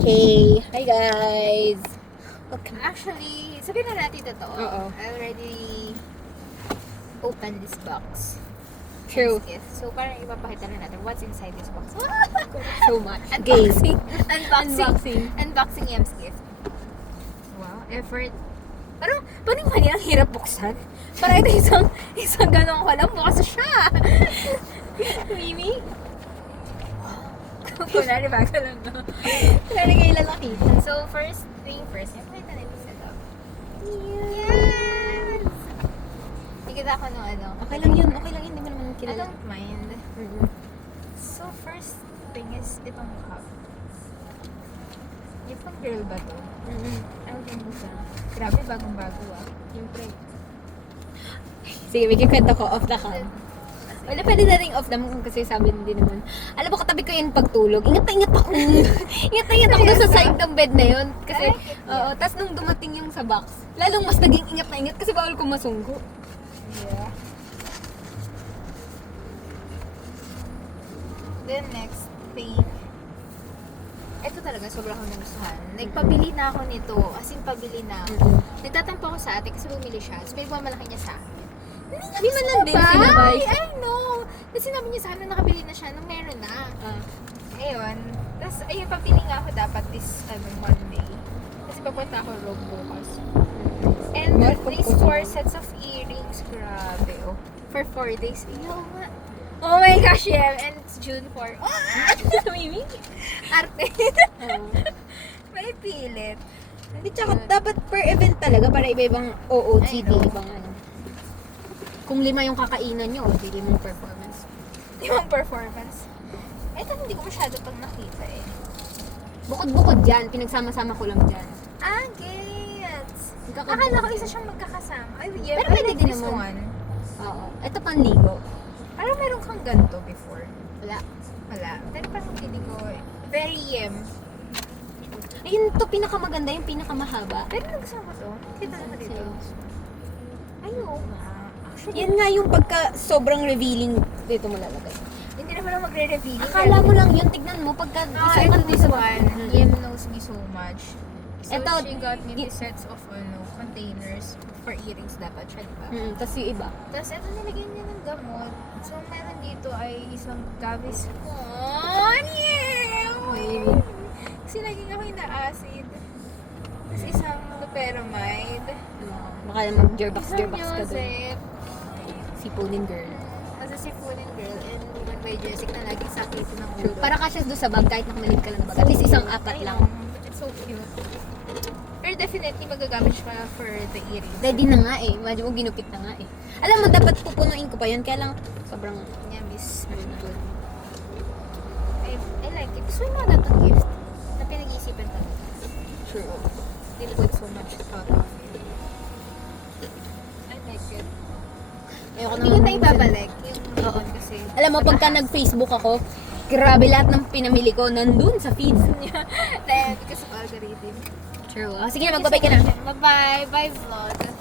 Okay. Hi guys. Welcome. Actually, sabihin na natin totoo. Oo. I already opened this box. True. Gift. So, parang ipapakita na natin what's inside this box. So much. Unboxing. Unboxing. Unboxing Yem's gift. Wow, effort. Parang, paano yung kanina ang hirap buksan? Parang ito isang ganun ko lang, bukas siya. Mimi? Kunwari bago lang, no? Kunwari kayo lalaki. So, first thing first, ipakita natin sa loob. Yes! Ikita ko no ano. Okay lang yun. Okay lang yun. Hindi mo naman I kilala. don't mind. Mm-hmm. So, first thing is itong cup. Yung pang girl ba to? Mm-hmm. Ang ganda siya. Grabe, bagong-bago ah. Siyempre. Sige, may kikwento ko off the cam. Wala, pwede na rin off the cam kasi sabi din naman. Alam mo, katabi ko yun pagtulog. Ingat na ingat ako. Ingat na ingat ako doon sa side ng bed na yun. Kasi, oo. Tapos nung dumating yung sa box, lalong mas naging ingat na ingat kasi bawal ko masunggo. Yeah. Then next thing, ito talaga sobrang akong nagustuhan. Nagpabili na ako nito, as in pabili na ako. Nagtatampo ako sa ate kasi bumili siya. So, pinagmamalaki niya sa akin. Hindi man lang din sinabay. I know! Kasi sinabi niya sa akin na nakabili na siya nung meron na. Ayun. Tapos, ayun, pabili nga ako dapat this Monday. Kasi papunta ako Rogue bukas. And these 4 sets of earrings, grabe, oh. For 4 days. Yo, oh my gosh, yeah. And it's June 4. Oh! Mimi? Arte. May pilit. Hindi, tsaka dapat per event talaga para iba-ibang OOTD, I know. ibang ano. Kung 5 yung kakainan nyo, o 5 performance. Yung performance. Ito hindi ko masyado pang nakita eh. Bukod-bukod dyan, pinagsama-sama ko lang dyan. Ah, gets. Magkakabukod Akala ko yan. isa siyang magkakasama. Ay, yeah. Pero I pwede like din this naman. one. Oo. Ito panligo. Parang meron kang ganito before. Wala. Wala. Pero parang feeling ko, very Ayun to, pinakamaganda, yung pinakamahaba. Pero nagustuhan ko to. Kita naman dito. Ay, oo nga. Actually, Yan nga yung pagka sobrang revealing dito mo lalagay. hindi naman ako magre-reveal. Akala mo lang yun, tignan mo pagka Ito this one. Mm. Yem knows me so much. So Ito, she got me these sets of containers for earrings dapat siya, diba? Tapos yung iba. Tapos ito nilagyan niya ng gamot. So meron dito ay isang Gaviscon. Yeah! Kasi naging ako acid. Tapos isang Loperamide. Baka mag-jerbox-jerbox ka dun. Joseph. Sipunin girl. As a Sifunin girl and one by Jessica na laging sakit ng True. ulo. Para kasya doon sa bag, kahit nakamalid ka lang na bag. At least isang apat I lang. know, but it's so cute. Pero definitely magagamit siya for the earrings. Ready na nga eh. Imagine mo, ginupit na nga eh. Alam mo, dapat pupunuin ko pa yun. Kaya lang, sobrang... Yeah, miss. Very good. I like it. So yung mga datang gift na pinag-iisipan talaga. True. They put so much thought of it. I like it. Ayoko Hindi ko naman na ibabalik. Yung Oo. kasi... Alam mo, pagka nag-Facebook ako, grabe lahat ng pinamili ko nandun sa feeds. Dahil because of algorithm. True. Sige na, magbabay ka na. Bye-bye. Bye, vlog.